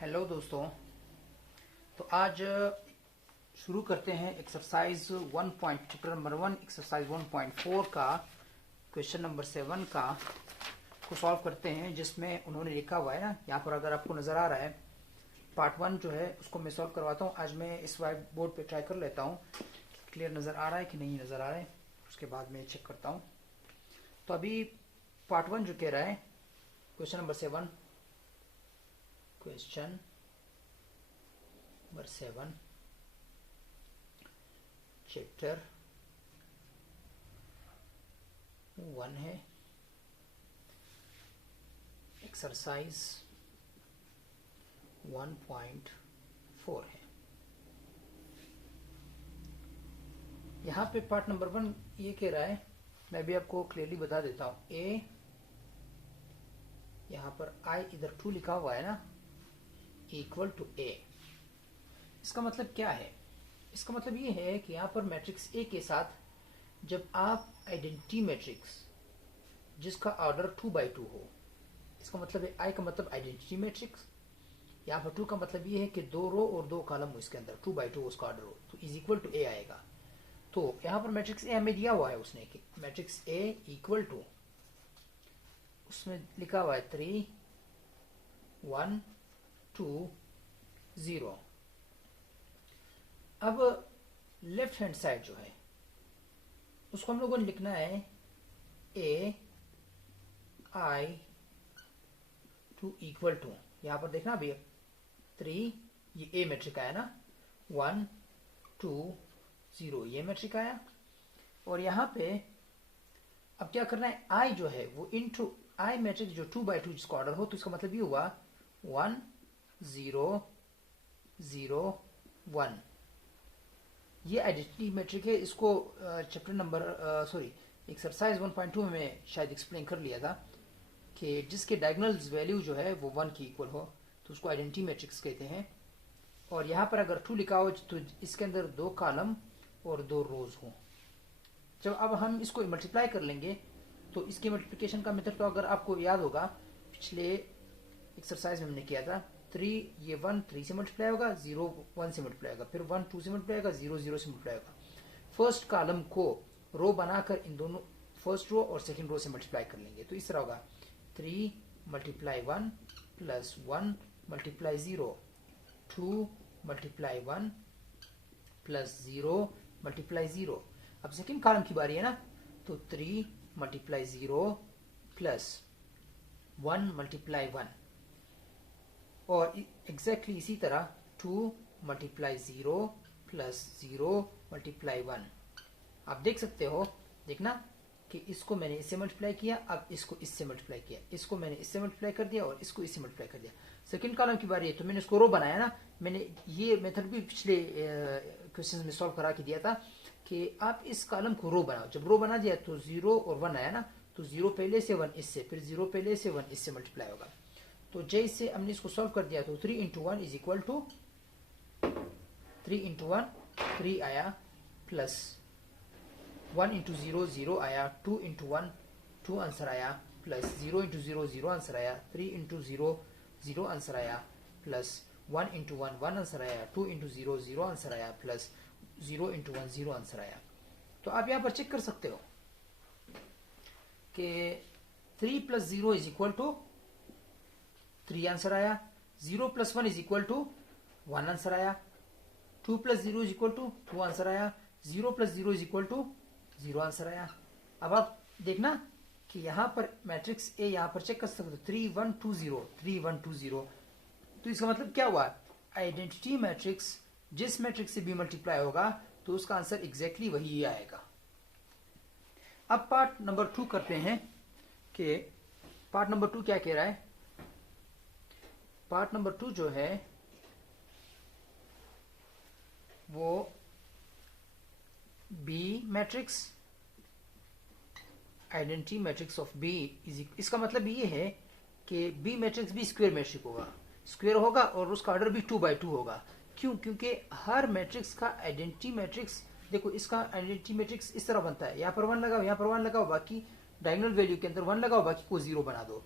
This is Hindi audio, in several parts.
हेलो दोस्तों। तो आज शुरू करते हैं एक्सरसाइज चैप्टर नंबर 1 एक्सरसाइज 1.4 का क्वेश्चन नंबर 7 का को सॉल्व करते हैं, जिसमें उन्होंने लिखा हुआ है ना, यहाँ पर अगर आपको नज़र आ रहा है पार्ट 1 जो है उसको मैं सॉल्व करवाता हूँ। आज मैं इस वाइट बोर्ड पे ट्राई कर लेता हूँ क्लियर नज़र आ रहा है कि नहीं नज़र आ रहा है, उसके बाद मैं चेक करता हूँ। तो अभी पार्ट 1 जो कह रहा है question number 7 question number 7 chapter 1 है, एक्सरसाइज 1.4 है। यहाँ पे पार्ट नंबर 1 ये कह रहा है, मैं भी आपको क्लियरली बता देता हूँ। ए यहाँ पर आई इधर 2 लिखा हुआ है ना, इक्वल टू ए। इसका मतलब क्या है? इसका मतलब ये है कि यहाँ पर मैट्रिक्स ए के साथ जब आप आइडेंटिटी मैट्रिक्स जिसका ऑर्डर 2x2 हो, इसका मतलब है आई का मतलब आइडेंटिटी मैट्रिक्स, यहाँ पर 2 का मतलब ये है कि 2 रो और 2 कॉलम हो इसके अंदर, 2x2 उसका ऑर्डर हो, तो इज इक्वल टू ए आएगा। तो यहाँ पर मैट्रिक्स ए हमें दिया हुआ है उसने कि मैट्रिक्स ए इक्वल टू, उसमें लिखा हुआ है 3 1 2 0। अब लेफ्ट हैंड साइड जो है उसको हम लोगों ने लिखना है ए आई टू इक्वल टू, यहां पर देखना अभी 3 ये ए मैट्रिक आया ना, 1 2 0 ये मैट्रिक आया। और यहां पे अब क्या करना है, आई जो है वो इनटू आई मैट्रिक्स जो 2x2 जिसका ऑर्डर हो, तो इसका मतलब ये हुआ 1 0 0 1, ये आइडेंटिटी मैट्रिक है। इसको चैप्टर नंबर एक्सरसाइज 1.2 में मैं शायद एक्सप्लेन कर लिया था कि जिसके डायगोनल्स वैल्यू जो है वो 1 की इक्वल हो तो उसको आइडेंटिटी मैट्रिक्स कहते हैं। और यहाँ पर अगर 2 लिखा हो तो इसके अंदर 2 कॉलम और 2 रोज हो। जब अब हम इसको मल्टीप्लाई कर लेंगे तो इसके मल्टीप्लिकेशन का मेथड तो अगर आपको याद होगा पिछले एक्सरसाइज में हमने किया था, 3 ये 1 3 से मल्टीप्लाई होगा, 0 1 से मल्टीप्लाई होगा, फिर 1 2 से मल्टीप्लाई होगा, 0 0 से मल्टीप्लाई होगा। फर्स्ट कॉलम को रो बनाकर इन दोनों फर्स्ट रो और सेकंड रो से मल्टीप्लाई कर लेंगे, तो इस तरह होगा 3 multiply 1 plus 1 multiply 0, 2 multiply 1 plus 0 multiply 0। अब सेकंड कॉलम की बारी है ना, तो 3 मल्टीप्लाई 0 प्लस 1 मल्टीप्लाई 1, और एग्जैक्टली इसी तरह 2 मल्टीप्लाई 0 प्लस 0 मल्टीप्लाई 1। आप देख सकते हो, देखना कि इसको मैंने इससे मल्टीप्लाई किया, अब इसको इससे मल्टीप्लाई किया, इसको मैंने इससे मल्टीप्लाई कर दिया और इसको इससे मल्टीप्लाई कर दिया। सेकंड कॉलम की बारी है तो मैंने इसको रो बनाया ना, मैंने ये मेथड भी पिछले क्वेश्चन में सॉल्व करा के दिया था कि आप इस कॉलम को रो बनाओ। जब रो बना दिया तो 0 और 1 आया ना, तो 0 पहले से 1 इससे, फिर 0 पहले से 1 इससे मल्टीप्लाई होगा। तो जैसे हमने इसको सॉल्व कर दिया तो 3 into 1 is equal to 3 into 1 3 आया, प्लस 1 इंटू 0 0 आया, 2 इंटू 1 2 आंसर आया, प्लस 0 इंटू 0 0 आंसर आया, 3 इंटू 0 0 आंसर आया, प्लस 1 इंटू 1 1 आंसर आया, 2 इंटू 0 0 आंसर आया, प्लस 0 इंटू 1 0 आंसर आया। तो आप यहाँ पर चेक कर सकते हो कि 3 plus 0 is equal to 3 answer आया, 0 plus 1 is equal to 1 answer आया, 2 plus 0 is equal to 2 answer आया, 0 plus 0 is equal to 0 answer आया। अब आप देखना कि यहाँ पर मैट्रिक्स ए यहाँ पर चेक कर सकते हो 3 1 2 0 3 1 2 0, तो इसका मतलब क्या हुआ, आइडेंटिटी मैट्रिक्स जिस मैट्रिक्स से भी मल्टीप्लाई होगा तो उसका आंसर एग्जैक्टली वही आएगा। अब पार्ट नंबर 2 करते हैं कि पार्ट नंबर 2 क्या कह रहा है। पार्ट नंबर 2 जो है वो B matrix identity matrix of B is, इसका मतलब ये है कि बी मैट्रिक्स भी स्क्वायर मैट्रिक होगा, स्क्वायर होगा और उसका ऑर्डर भी 2x2 होगा। क्यों? क्योंकि हर मैट्रिक्स का आइडेंटिटी मैट्रिक्स, देखो इसका आइडेंटिटी मैट्रिक्स इस तरह बनता है, यहाँ पर 1 लगाओ, यहाँ पर 1 लगाओ, बाकी डायगोनल वैल्यू के अंदर 1 लगाओ, बाकी को 0 बना दो।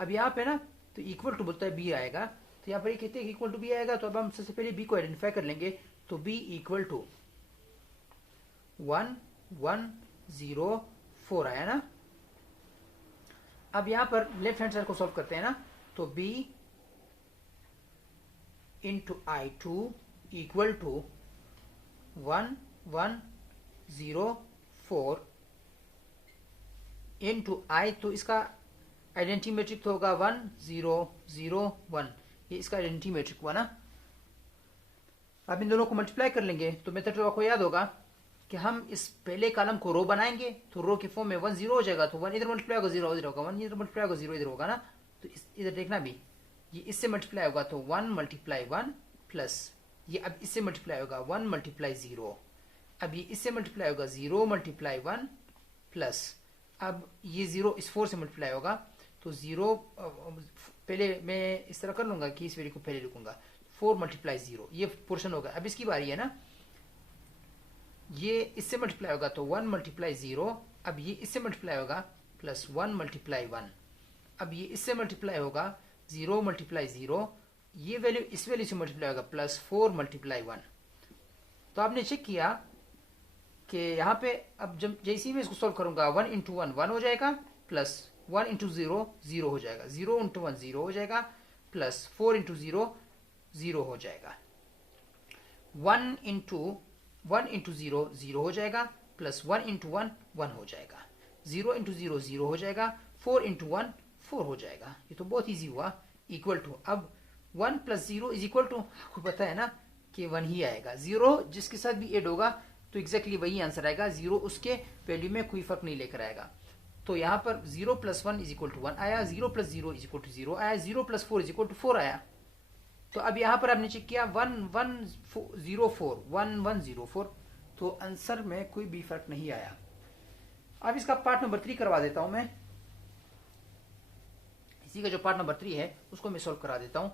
अब यहाँ पे ना तो इक्वल टू बोलता है बी आएगा, तो यहाँ पर ये कितने इक्वल टू बी आएगा, तो अब हम सबसे पहले बी को आइडेंटिफाई कर लेंगे। तो बी इक्वल टू 1104 आया ना। अब यहां पर लेफ्ट हैंड साइड को सॉल्व करते हैं ना, तो b into I2 equal to 1104 into I, तो इसका आइडेंटिटी मैट्रिक तो होगा 1001, ये इसका आइडेंटिटी मैट्रिक हुआ ना। अब इन दोनों को मल्टीप्लाई कर लेंगे, तो मेथड तो आपको याद होगा कि हम इस पहले कॉलम को रो बनाएंगे, तो रो के फॉर्म में 1 0 हो जाएगा, तो 1 इधर मल्टीप्लाई होगा 0 इधर होगा, 1 इधर मल्टीप्लाई होगा 0 इधर होगा ना। तो इधर देखना भी, ये इससे मल्टीप्लाई होगा तो 1 मल्टीप्लाई 1 प्लस ये अब इससे मल्टीप्लाई होगा 1 मल्टीप्लाई 0, अब ये इससे मल्टीप्लाई होगा 0 मल्टीप्लाई 1 प्लस अब ये 0 इस 4 से मल्टीप्लाई होगा, तो 0 पहले मैं इस तरह कर लूंगा कि इस वैल्यू को पहले लिखूंगा, 4 मल्टीप्लाई 0 ये पोर्शन होगा। अब इसकी बारी है ना, ये इससे मल्टीप्लाई होगा तो 1 मल्टीप्लाई 0, अब ये इससे मल्टीप्लाई होगा प्लस 1 मल्टीप्लाई 1, अब ये इससे मल्टीप्लाई होगा 0 मल्टीप्लाई 0, ये वैल्यू इस वैल्यू से मल्टीप्लाई होगा प्लस 4 मल्टीप्लाई 1। तो आपने चेक किया कि यहाँ पे अब जब जैसे ही मैं इसको सॉल्व करूंगा 1 इंटू 1 1 हो जाएगा, प्लस 1 इंटू 0 0 हो जाएगा, 0 इंटू 1 0 हो जाएगा, प्लस 4 इंटू 0 0 हो जाएगा, 1 इंटू 0 0 हो जाएगा, प्लस 1 इंटू 1 1 हो जाएगा, 0 इंटू 0 0 हो जाएगा, 4 इंटू 1 4 हो जाएगा। ये तो बहुत इजी हुआ। इक्वल टू अब 1 प्लस 0 इज इक्वल टू, आपको पता है ना कि 1 ही आएगा, 0 जिसके साथ भी ऐड होगा तो एग्जैक्टली वही आंसर आएगा, 0 उसके वैल्यू में कोई फर्क नहीं लेकर आएगा। तो यहाँ पर 0 प्लस 1 इज इक्वल टू 1 आया, 0 प्लस 0 इज इक्वल टू 0 आया, 0 प्लस 4 इज इक्वल टू 4 आया। तो अब यहाँ पर आपने चेक किया 1104, तो आंसर में कोई भी फर्क नहीं आया। अब इसका पार्ट नंबर 3 करवा देता हूं मैं, इसी का जो पार्ट नंबर 3 है उसको मैं सॉल्व करा देता हूं।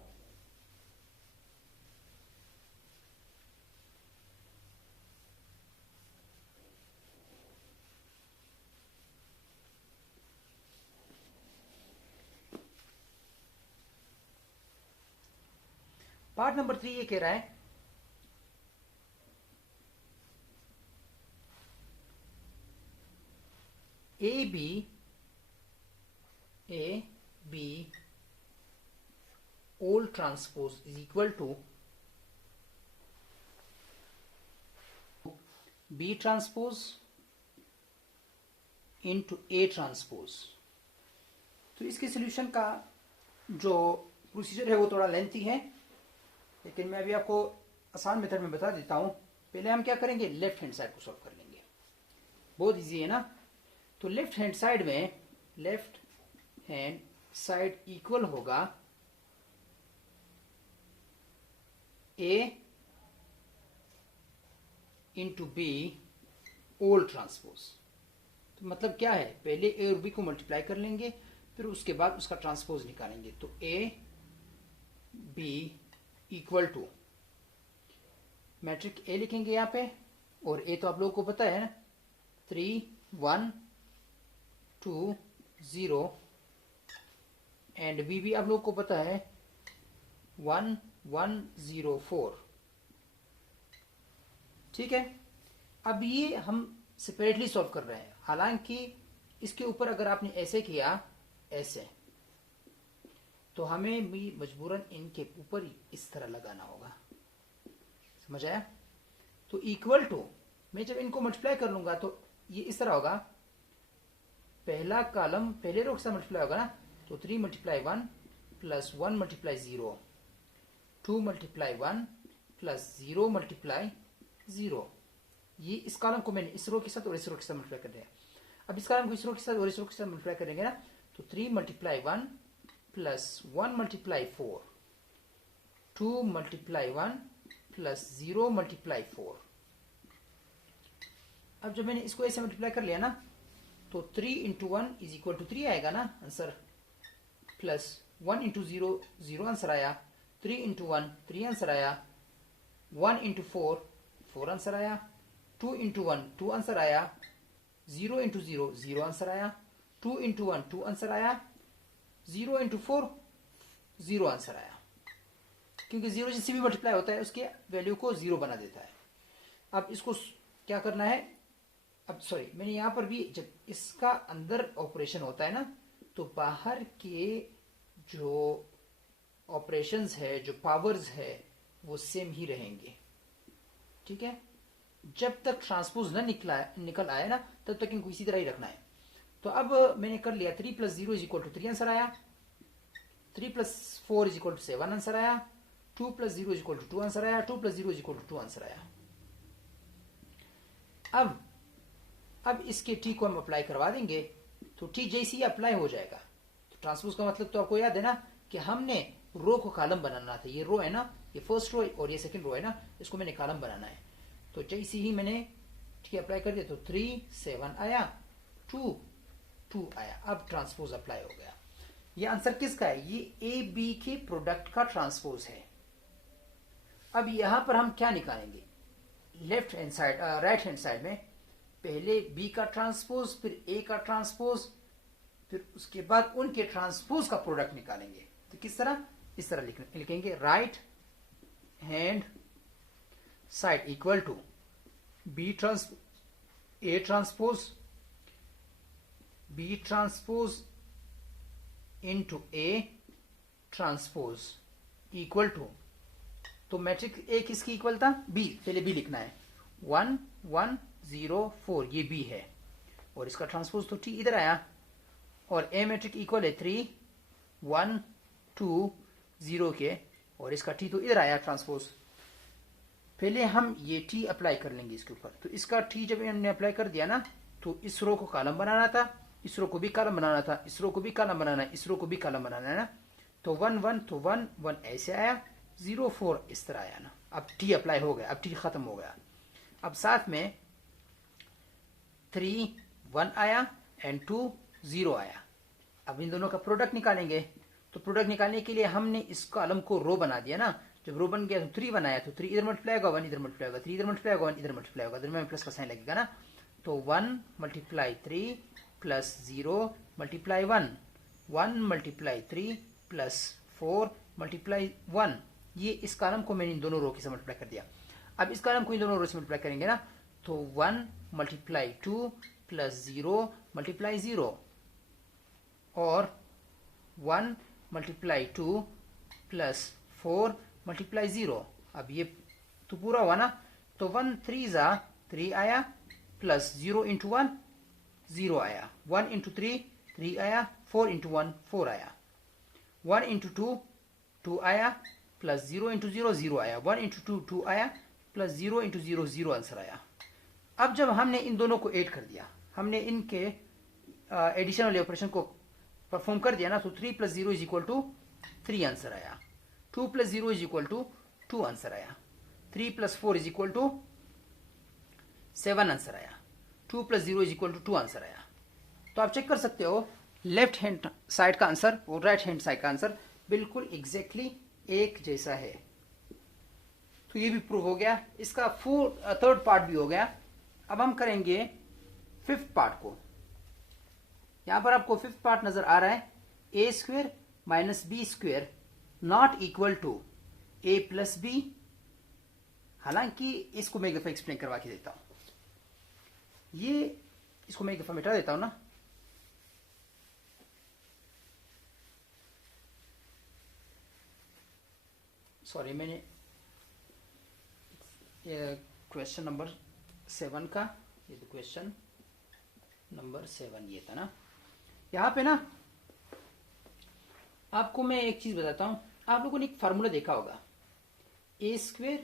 पार्ट नंबर 3 ये कह रहा है A B all transpose is equal to B transpose into A transpose। तो इसके सॉल्यूशन का जो प्रोसीजर है वो थोड़ा लेंथी है, लेकिन मैं अभी आपको आसान मेथड में बता देता हूं। पहले हम क्या करेंगे, लेफ्ट हैंड साइड को सॉल्व कर लेंगे, बहुत इजी है ना। तो लेफ्ट हैंड साइड इक्वल होगा A इंटू बी ओल ट्रांसपोज। तो मतलब क्या है, पहले ए और बी को मल्टीप्लाई कर लेंगे, फिर उसके बाद उसका ट्रांसपोज निकालेंगे। तो A B equal to matrix A लिखेंगे यहाँ पे, और ए तो आप लोगों को पता है 3 1 2 0, एंड बी भी आप लोगों को पता है 1 1 0 4। ठीक है, अब ये हम सेपरेटली सॉल्व कर रहे हैं, हालांकि इसके ऊपर अगर आपने ऐसे किया ऐसे, तो हमें भी मजबूरन इनके ऊपर इस तरह लगाना होगा। समझ आया? तो इक्वल टू मैं जब इनको मल्टीप्लाई कर लूंगा तो ये इस तरह होगा, पहला कॉलम पहले रो के साथ मल्टीप्लाई होगा ना, तो 3 multiply 1 plus 1 multiply 0, 2 multiply 1 plus 0 multiply 0। ये इस कॉलम को मैंने इस रो के साथ और इस रो के साथ मल्टीप्लाई कर दिया। अब इस कॉलम को इस रो के साथ और इस रो के साथ मल्टीप्लाई करेंगे ना, तो 3 multiply 1 plus 1 multiply 4, 2 multiply 1 plus 0 multiply 4। अब जब मैंने इसको ऐसे मल्टीप्लाई कर लिया ना, तो 3 इंटू 1 इज इक्वल टू 3 आएगा ना आंसर, प्लस 1 इंटू 0 0 आंसर आया, 3 इंटू 1 3 आंसर आया, 1 इंटू 4 4 आंसर आया, 2 इंटू 1 2 आंसर आया, 0 इंटू 0 0 आंसर आया, 2 इंटू 1 2 आंसर आया, 0 इंटू 4 0 आंसर आया। क्योंकि 0 जिससे भी मल्टीप्लाई होता है उसके वैल्यू को 0 बना देता है। अब इसको क्या करना है, अब सॉरी मैंने यहां पर भी, जब इसका अंदर ऑपरेशन होता है ना, तो बाहर के जो ऑपरेशंस है, जो पावर्स है, वो सेम ही रहेंगे। ठीक है, जब तक ट्रांसपोज न निकल आए ना, तब तक इनको इसी तरह ही रखना है। तो अब मैंने कर लिया, 3 + 0 = 3 आंसर आया, 3 + 4 = 7 आंसर आया, 2 + 0 = 2 आंसर आया, 2 + 0 = 2 आंसर आया। अब इसके टी को हम अप्लाई करवा देंगे, तो टी जैसे ही अप्लाई हो जाएगा, तो ट्रांसपोज का मतलब तो आपको याद है ना कि हमने रो को कॉलम बनाना था। ये रो है ना, ये फर्स्ट रो और ये सेकंड रो है ना, इसको मैंने कॉलम बनाना है। तो जैसे ही मैंने टी अप्लाई कर दिया, तो 3 7 आया, 2 2 आया। अब ट्रांसपोज अप्लाई हो गया। ये आंसर किसका है? ये ए बी के प्रोडक्ट का ट्रांसपोज है। अब यहां पर हम क्या निकालेंगे? Left hand side, right hand side में पहले बी का ट्रांसपोज, फिर ए का ट्रांसपोज, फिर उसके बाद उनके ट्रांसपोज का प्रोडक्ट निकालेंगे। तो किस तरह? इस तरह लिखेंगे, right hand side equal to B transpose, A transpose, B transpose into A transpose equal to, तो मैट्रिक्स ए किसकी इक्वल था? बी। पहले बी लिखना है, 1 1 0 4, ये बी है, और इसका ट्रांसपोज तो टी इधर आया, और ए मैट्रिक इक्वल है 3 1 2 0 के, और इसका टी तो इधर आया ट्रांसपोज। पहले हम ये टी अप्लाई कर लेंगे इसके ऊपर। तो इसका टी जब हमने अप्लाई कर दिया ना, तो इस रो को कॉलम बनाना था, इस रो को भी कॉलम बनाना था, इस रो को भी कॉलम बनाना है, इस रो को भी कॉलम बनाना है ना। तो 1 1, तो 1 1 ऐसे आया, 0 4 इस तरह आया ना। अब टी अप्लाई हो गया, अब टी खत्म हो गया। अब साथ में 3 1 आया एंड 2 0 आया। अब इन दोनों का प्रोडक्ट निकालेंगे। तो प्रोडक्ट निकालने के लिए हमने इस कॉलम को रो बना दिया ना। जब रो बन गया तो 3 बनाया, तो 3 इधर मल्टीप्लाई होगा, 1 इधर मल्टीप्लाई होगा, 3 इधर मल्टीप्लाई होगा, 1 इधर मल्टीप्लाई होगा, में प्लस का साइन लगेगा ना। तो 1 × 3 प्लस 0 × 1, 1 × 3 प्लस 4 × 1, ये इस कॉलम को मैंने इन दोनों रो के साथ मल्टीप्लाई कर दिया। अब इस कॉलम को इन दोनों रो से मल्टीप्लाई करेंगे ना, तो 1 × 2 प्लस 0 × 0, और 1 × 2 प्लस 4 × 0। अब ये तो पूरा हुआ ना। तो 1 3 × 3 आया, प्लस 0 × 1 0 आया, 1 × 3 3 आया, 4 × 1 4 आया, 1 × 2 2 आया, प्लस 0 × 0 0 आया, 1 × 2 2 आया, प्लस 0 × 0 0 आंसर आया। अब जब हमने इन दोनों को ऐड कर दिया, हमने इनके एडिशन वाले ऑपरेशन को परफॉर्म कर दिया ना, तो 3 + 0 = 3 आंसर आया, 2 + 0 = 2 आंसर आया, 3 + 4 = 7 आंसर आया, 2 + 0 = 2 आंसर आया। तो आप चेक कर सकते हो लेफ्ट हैंड साइड का आंसर और राइट हैंड साइड का आंसर बिल्कुल एग्जैक्टली एक जैसा है। तो ये भी प्रूव हो गया, इसका थर्ड पार्ट भी हो गया। अब हम करेंगे फिफ्थ पार्ट को। यहां पर आपको फिफ्थ पार्ट नजर आ रहा है, a² - b² not equal to a + b। हालांकि इसको मैं एक दफा एक्सप्लेन करवा के देता हूं, ये इसको मैं एक दफा मिटा देता हूं ना। सॉरी, मैंने क्वेश्चन नंबर 7 का, ये तो क्वेश्चन नंबर 7 ये था ना। यहां पे ना आपको मैं एक चीज बताता हूं। आप लोगों ने एक फार्मूला देखा होगा, a²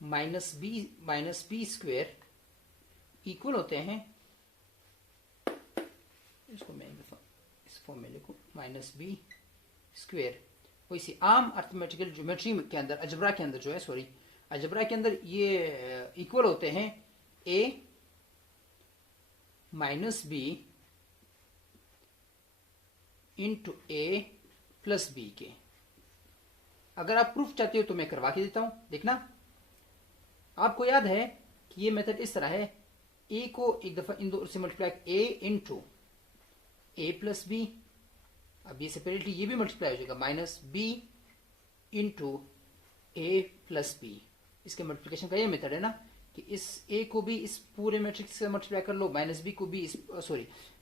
- b² इक्वल होते हैं, इसको मैं इस फॉर्म में लिखूं, -b²। वैसे आम अर्थमेटिकल ज्योमेट्री के अंदर, अलजेब्रा के अंदर जो है, सॉरी अलजेब्रा के अंदर ये इक्वल होते हैं a - b into a + b के। अगर आप प्रूफ चाहते हो तो मैं करवा के देता हूं, देखना। आपको याद है कि ये मेथड इस तरह है, a को एक दफा इन दो से multiply, a into a + b। अब ये सेपरेटली ये भी मल्टीप्लाई हो जाएगा, -b इंटू ए प्लस बी। इसके मल्टीप्लिकेशन का ये मेथड है ना कि इस ए को भी इस पूरे मैट्रिक्स से मल्टीप्लाई कर लो, माइनस बी को भी इस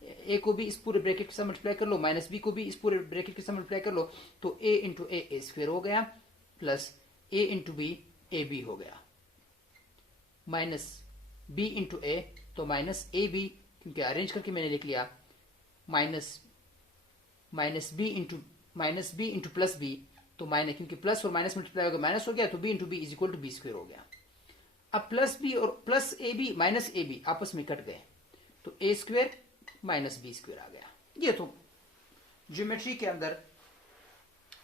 ए को भी इस पूरे ब्रैकेट के साथ मल्टीप्लाई कर लो, माइनस बी को भी इस पूरे ब्रैकेट के साथ मल्टीप्लाई कर लो, तो ए इंटू ए स्क्वायर हो गया, plus A into B A B हो गया, माइनस बी इंटू ए तो माइनस ए बी, क्योंकि अरेंज करके मैंने लिख लिया, minus B into plus B, तो माइनस, क्योंकि प्लस और माइनस मल्टीप्लाई हो गया माइनस हो गया, तो B into B is equal to B square हो गया। अब प्लस बी और plus A B minus A B आपस में कट गए, तो ए स्क्वायर माइनस बी स्क्वायर आ गया। ये तो ज्योमेट्री के अंदर,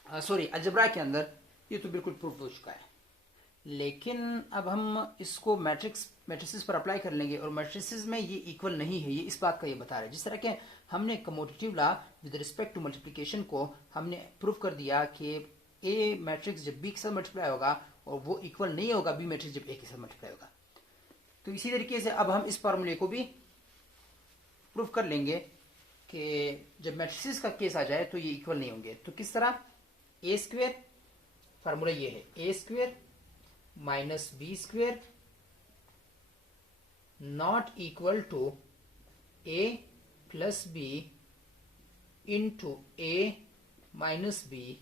अलजेब्रा के अंदर ये तो बिल्कुल प्रूफ हो चुका है। लेकिन अब हम इसको मैट्रिसेस पर अप्लाई कर लेंगे, और मैट्रिसेस में ये इक्वल नहीं है, ये इस बात का ये बता रहा है। जिस तरह के हमने commutative law with respect to multiplication को हमने प्रूव कर दिया कि ए मैट्रिक्स जब बी के साथ मल्टीप्लाई होगा और वो इक्वल नहीं होगा बी मैट्रिक्स जब ए के साथ मल्टीप्लाई होगा, तो इसी तरीके से अब हम इस फॉर्मूले को भी प्रूव कर लेंगे कि जब मैट्रिसेस का केस आ जाए तो ये इक्वल नहीं होंगे। तो किस तरह, ए स्क्वायर, फार्मूला ये है, A square minus B square not equal to A plus B into A minus B.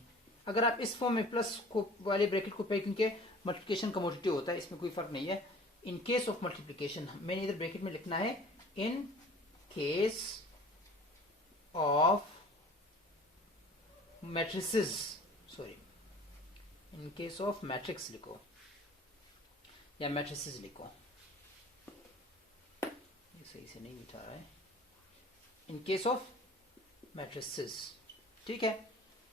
अगर आप इस फॉर्म में प्लस को वाले ब्रैकेट को पे, क्योंकि मल्टीप्लिकेशन कमोटेटिव होता है, इसमें कोई फर्क नहीं है। इन केस ऑफ मल्टीप्लिकेशन मैंने इधर ब्रैकेट में लिखना है in case of matrices, in case of matrix लिखो या मैट्रिसेस लिखो, ये सही से नहीं बिठा रहा है, इन केस ऑफ मैट्रिसेस, ठीक है।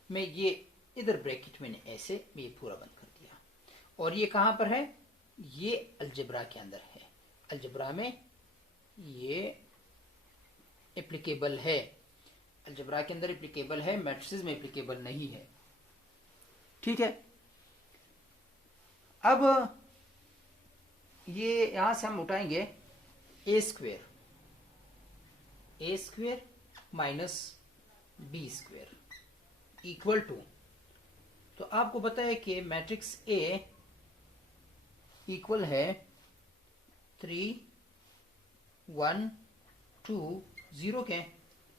मैं ये इधर ब्रैकेट मैंने ऐसे ये पूरा बंद कर दिया, और ये कहां पर है, ये अलजेब्रा के अंदर है। अलजेब्रा में ये एप्लीकेबल है, अलजेब्रा के अंदर एप्लीकेबल है, मैट्रिसेस में एप्लीकेबल नहीं है, ठीक है। अब ये यहां से हम उठाएंगे A square minus B square equal to, तो आपको पता है कि मैट्रिक्स ए इक्वल है 3 1 2 0 के,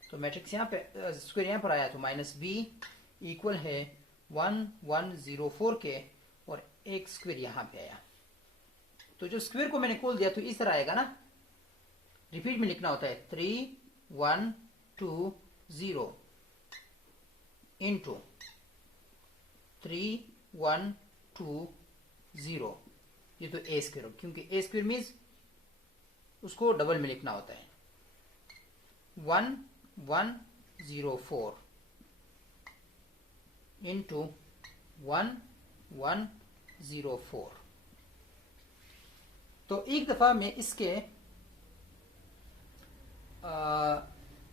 तो मैट्रिक्स यहाँ पे स्क्वायर यहाँ पर आया, तो माइनस बी इक्वल है 1 1 0 4 के, और एक स्क्वायर यहाँ पे आया। तो जो स्क्वायर को मैंने खोल दिया तो इस तरह आएगा ना, रिपीट में लिखना होता है 3 1 2 0 इंटू 3 1 2 0, ये तो ए स्क्वायर, क्योंकि ए स्क्वायर मीन्स उसको डबल में लिखना होता है 1 1 0 4 इंटू 1 1 0 4। तो एक दफा मैं इसके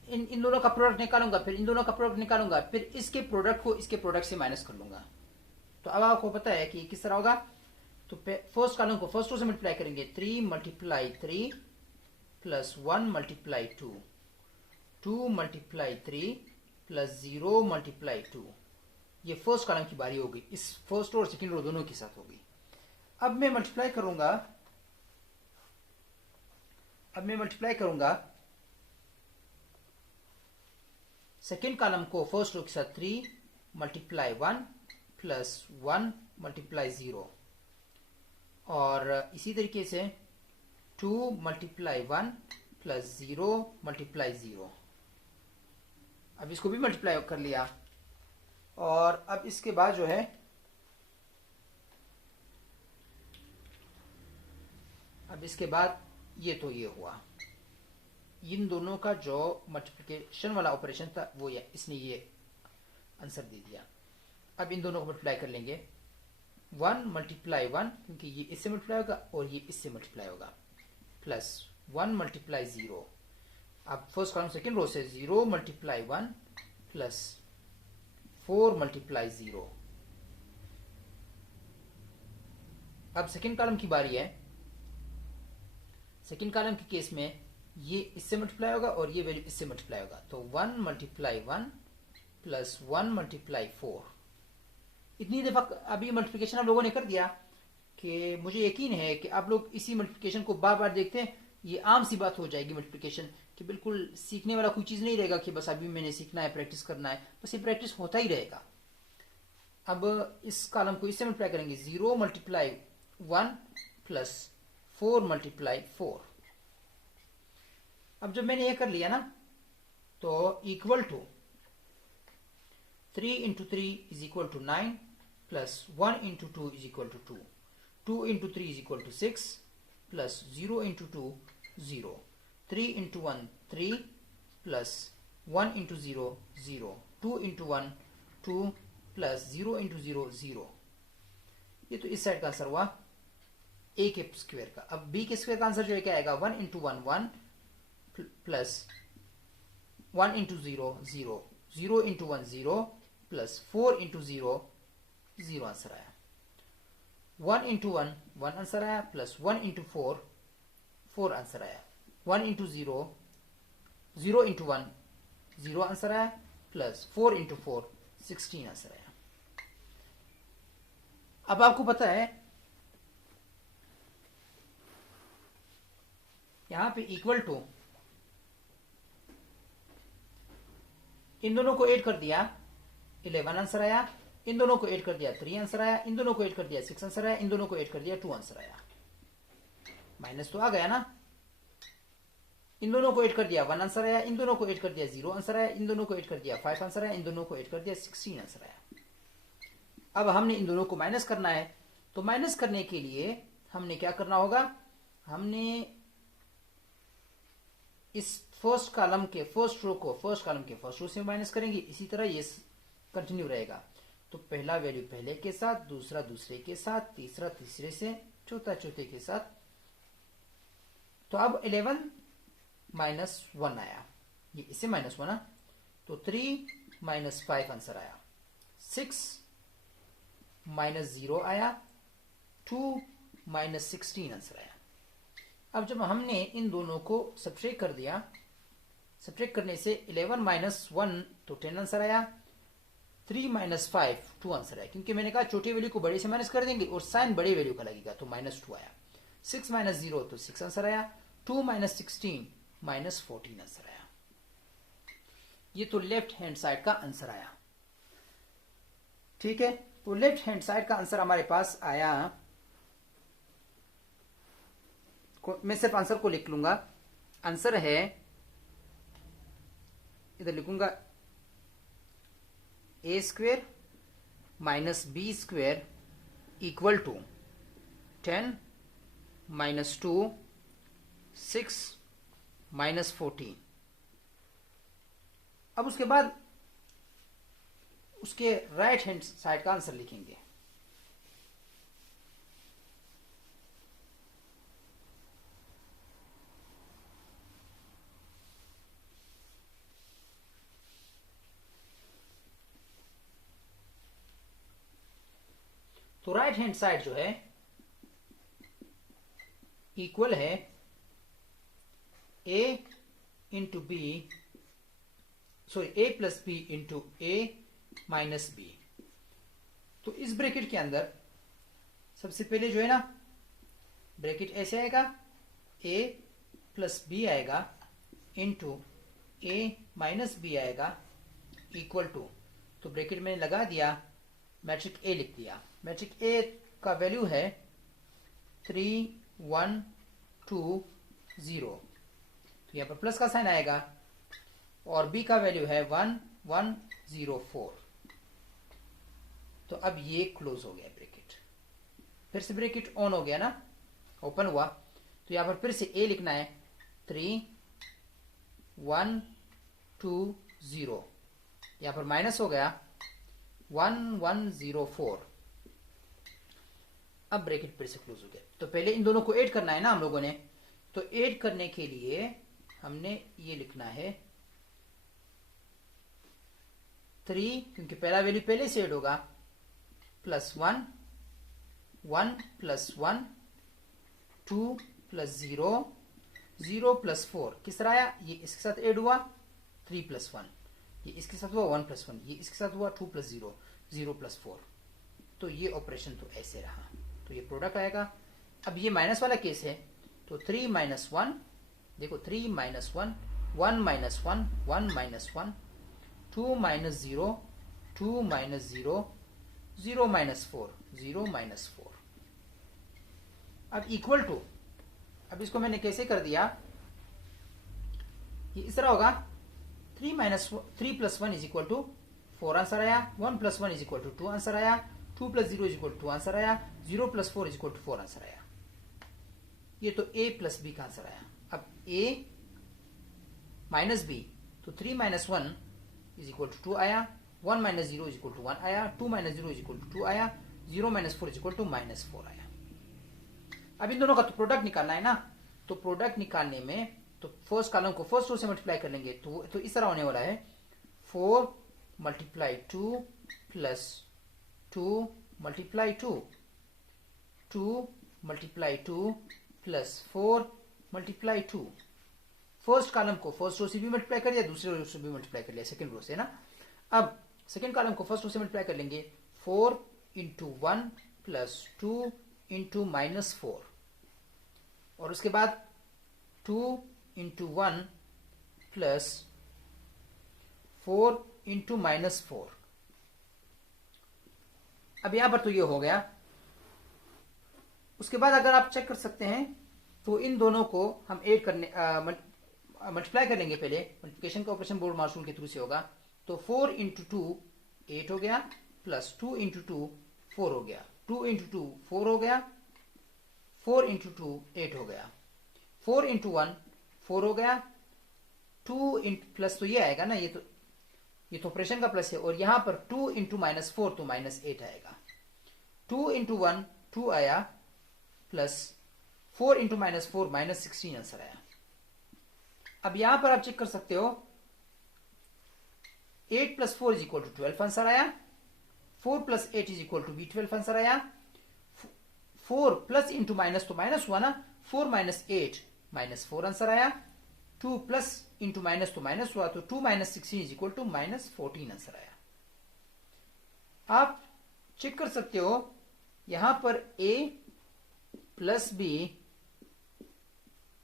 इन दोनों का प्रोडक्ट निकालूंगा, फिर इन दोनों का प्रोडक्ट निकालूंगा, फिर इसके प्रोडक्ट को इसके प्रोडक्ट से माइनस कर लूंगा। तो अब आपको पता है कि किस तरह होगा। तो फर्स्ट कॉलम को फर्स्ट रो से मल्टीप्लाई करेंगे, 3 multiply 3 plus 1 multiply 2, 2 multiply 3 plus 0 multiply 2। ये फर्स्ट कॉलम की बारी होगी, इस फर्स्ट रो और सेकंड रो दोनों के साथ होगी। अब मैं मल्टीप्लाई करूंगा, सेकेंड कॉलम को फर्स्ट रो के साथ 3 मल्टीप्लाई 1 प्लस 1 मल्टीप्लाई 0, और इसी तरीके से 2 मल्टीप्लाई 1 प्लस 0 मल्टीप्लाई 0। अब इसको भी मल्टीप्लाई कर लिया, और अब इसके बाद जो है ये तो ये हुआ, इन दोनों का जो मल्टीप्लिकेशन वाला ऑपरेशन था वो इसने ये आंसर दे दिया। अब इन दोनों को मल्टीप्लाई कर लेंगे, 1 मल्टीप्लाई 1, क्योंकि ये इससे मल्टीप्लाई होगा और ये इससे मल्टीप्लाई होगा, प्लस 1 मल्टीप्लाई 0। अब फर्स्ट कॉलम सेकेंड रो से 0 मल्टीप्लाई 1 प्लस 4 मल्टीप्लाई 0। अब सेकेंड कॉलम की बारी है। सेकेंड कॉलम के केस में ये इससे मल्टीप्लाई होगा और ये वैल्यू इससे मल्टीप्लाई होगा, तो 1 मल्टीप्लाई 1 प्लस 1 मल्टीप्लाई 4। इतनी दफा अभी मल्टीप्लिकेशन आप लोगों ने कर दिया कि मुझे यकीन है कि आप लोग इसी मल्टीप्लिकेशन को बार बार देखते हैं, ये आम सी बात हो जाएगी मल्टीप्लिकेशन कि बिल्कुल सीखने वाला कोई चीज नहीं रहेगा कि बस अभी मैंने सीखना है, प्रैक्टिस करना है, बस ये प्रैक्टिस होता ही रहेगा। अब इस कॉलम को इससे मल्टीप्लाई करेंगे, 0 मल्टीप्लाई 1 प्लस 4 मल्टीप्लाई 4। अब जब मैंने ये कर लिया ना तो equal to 3 into 3 is equal to 9 plus 1 into 2 is equal to 2, 2 into 3 is equal to 6 plus 0 into 2 0, 3 into 1 3 plus 1 into 0 0, 2 into 1 2 plus 0 into 0 0। ये तो इस साइड का आंसर हुआ ए के स्क्वायर का। अब बी के स्क्वायर का आंसर जो है क्या आएगा, 1 into 1 1 plus 1 into 0 0, 0 into 1 0 plus 4 into 0 0 answer आया। 1 इंटू 1 1 आंसर आया प्लस 1 इंटू 4 4 आंसर आया। 1 इंटू 0 0 इंटू 1 0 आंसर आया प्लस 4 इंटू 4 16 आंसर आया। अब आपको पता है यहां पे इक्वल टू इन दोनों को ऐड कर दिया 11 आंसर आया, इन दोनों को ऐड कर दिया 3 आंसर आया, इन दोनों को ऐड कर दिया 6 आंसर आया, इन दोनों को ऐड कर दिया 2 आंसर आया। माइनस तो आ गया ना, इन दोनों को ऐड कर दिया 1 आंसर आया, इन दोनों को ऐड कर दिया 0 आंसर आया, इन दोनों को ऐड कर दिया 5 आंसर आया, इन दोनों को ऐड कर दिया 16 आंसर आया। अब हमने इन दोनों को माइनस करना है, तो माइनस करने के लिए हमने क्या करना होगा, हमने इस फर्स्ट कॉलम के फर्स्ट रो को फर्स्ट कॉलम के फर्स्ट रो से माइनस करेंगे, इसी तरह ये कंटिन्यू रहेगा। तो पहला वैल्यू पहले के साथ, दूसरा दूसरे के साथ, तीसरा तीसरे से, चौथा चौथे के साथ। तो अब 11 माइनस 1 आया, ये इससे माइनस 1 ना, तो 3 माइनस 5 आंसर आया। 6 माइनस 0 आया, 2 माइनस 16 आंसर आया। अब जब हमने इन दोनों को सब्ट्रैक्ट कर दिया, सब्ट्रैक्ट करने से 11 माइनस 1 तो 10 आंसर आया, 3 माइनस 5 2 आंसर आया, क्योंकि मैंने कहा छोटे वैल्यू को बड़े से माइनस कर देंगे और साइन बड़े वैल्यू का लगेगा, तो माइनस 2 आया। 6 माइनस 0 तो 6 आंसर आया, 2 माइनस 16 माइनस 14 आंसर आया। ये तो लेफ्ट हैंड साइड का आंसर आया। ठीक है, तो लेफ्ट हैंड साइड का आंसर हमारे पास आया, मैं सिर्फ आंसर को लिख लूंगा। आंसर है, इधर लिखूंगा A square minus B square equal to 10 minus 2 6 minus 14। अब उसके बाद उसके राइट हैंड साइड का आंसर लिखेंगे। तो राइट हैंड साइड जो है इक्वल है A into B, sorry A plus B into A minus B. तो इस ब्रैकेट के अंदर सबसे पहले जो है ना, ब्रैकेट ऐसे आएगा, ए प्लस बी आएगा इंटू ए माइनस बी आएगा इक्वल टू, तो ब्रैकेट में लगा दिया, मैट्रिक ए लिख दिया। मैट्रिक ए का वैल्यू है 3 1 2 0, तो यहां पर प्लस का साइन आएगा, और बी का वैल्यू है 1 1 0 4। तो अब ये क्लोज हो गया ब्रैकेट, फिर से ब्रैकेट ऑन हो गया ना, ओपन हुआ, तो यहां पर फिर से ए लिखना है 3 1 2 0, यहां पर माइनस हो गया 1 1 0 4। अब ब्रैकेट फिर से क्लोज हो गया। तो पहले इन दोनों को ऐड करना है ना हम लोगों ने, तो ऐड करने के लिए हमने ये लिखना है 3, क्योंकि पहला वैल्यू पहले से ऐड होगा, प्लस 1 1 प्लस 1 2 प्लस 0 0 प्लस 4, किस तरह आया, ये इसके साथ ऐड हुआ 3 प्लस 1, ये इसके साथ हुआ 1 प्लस 1, ये इसके साथ हुआ 2 प्लस 0 0 प्लस 4। तो ये ऑपरेशन तो ऐसे रहा, तो ये प्रोडक्ट आएगा। अब ये माइनस वाला केस है, तो 3 माइनस 1, देखो 3 minus 1, 1 minus 1, 1 minus 1, 2 minus 0, 2 minus 0, 0 minus 4, 0 minus 4। अब इक्वल टू, अब इसको मैंने कैसे कर दिया, ये इस तरह होगा, 3 plus 1 is equal to 4 answer आया, 1 plus 1 is equal to 2 answer आया, 2 plus 0 is equal to 2 answer आया, 0 plus 4 is equal to 4 answer आया। ये तो a प्लस b का आंसर आया। अब a माइनस b, तो 3 माइनस 1 इज इक्वल टू 2 आया, 1 माइनस 0 इज इक्वल टू 1 आया, 2 माइनस 0 इज इक्वल टू 2 आया, 0 minus 4 is equal to minus 4 आया। अब इन दोनों का तो प्रोडक्ट निकालना है ना, तो प्रोडक्ट निकालने में तो फर्स्ट कॉलम को फर्स्ट रो से मल्टीप्लाई कर लेंगे, तो इस तरह होने वाला है 4 multiply 2 plus 2 multiply 2, 2 multiply 2 plus 4 multiply 2। First column को फर्स्ट रो से भी मल्टीप्लाई कर लिया, दूसरे रो से भी मल्टीप्लाई कर लिया, सेकंड रो से ना। अब सेकंड कॉलम को फर्स्ट रो से मल्टीप्लाई कर लेंगे, 4 इंटू 1 प्लस 2 इंटू माइनस 4, और उसके बाद 2 इंटू 1 प्लस 4 इंटू माइनस 4। अब यहां पर तो ये हो गया। उसके बाद अगर आप चेक कर सकते हैं तो इन दोनों को हम ऐड करने मल्टीप्लाई कर लेंगे। पहले मल्टीप्लिकेशन का ऑपरेशन बोर्ड मार्शल के थ्रू से होगा, तो 4 इंटू 2 8 हो गया, प्लस 2 इंटू 2 4 हो गया, 2 इंटू 2 4 हो गया, 4 इंटू 2 8 हो गया, 4 इंटू 1 4 हो गया, 2 इंटू प्लस तो ये आएगा ना, ये तो ऑपरेशन का प्लस है, और यहां पर 2 इंटू माइनस 4 तो माइनस 8 आएगा, 2 इंटू 1 2 आया, plus 4 into minus 4 minus 16 answer आया। अब यहां पर आप चेक कर सकते हो, 8 plus 4 is equal to 12 answer आया, 4 प्लस 8 इज इक्वल टू भी 12 आंसर आया, 4 प्लस इंटू माइनस तो माइनस हुआ ना, 4 माइनस 8 माइनस 4 आंसर आया, 2 प्लस इंटू माइनस तो माइनस हुआ, तो 2 minus 16 is equal to minus 14 answer आया। आप चेक कर सकते हो यहां पर a plus b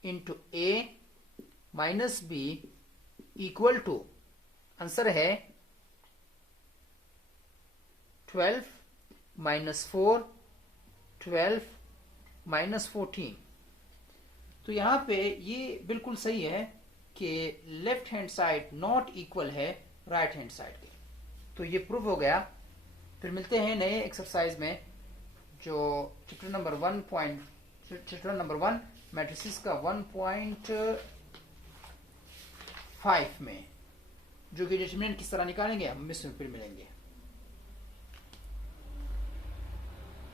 into a minus b equal to answer है 12 माइनस 4 12 माइनस 14। तो यहां पे ये बिल्कुल सही है कि left hand side not equal है राइट हैंड साइड के। तो ये प्रूव हो गया। फिर मिलते हैं नए एक्सरसाइज में, जो चैप्टर नंबर 1 मैट्रिसेस का 1.5 में, जो कि डिटरमिनेंट किस तरह निकालेंगे हम इसमें फिर मिलेंगे।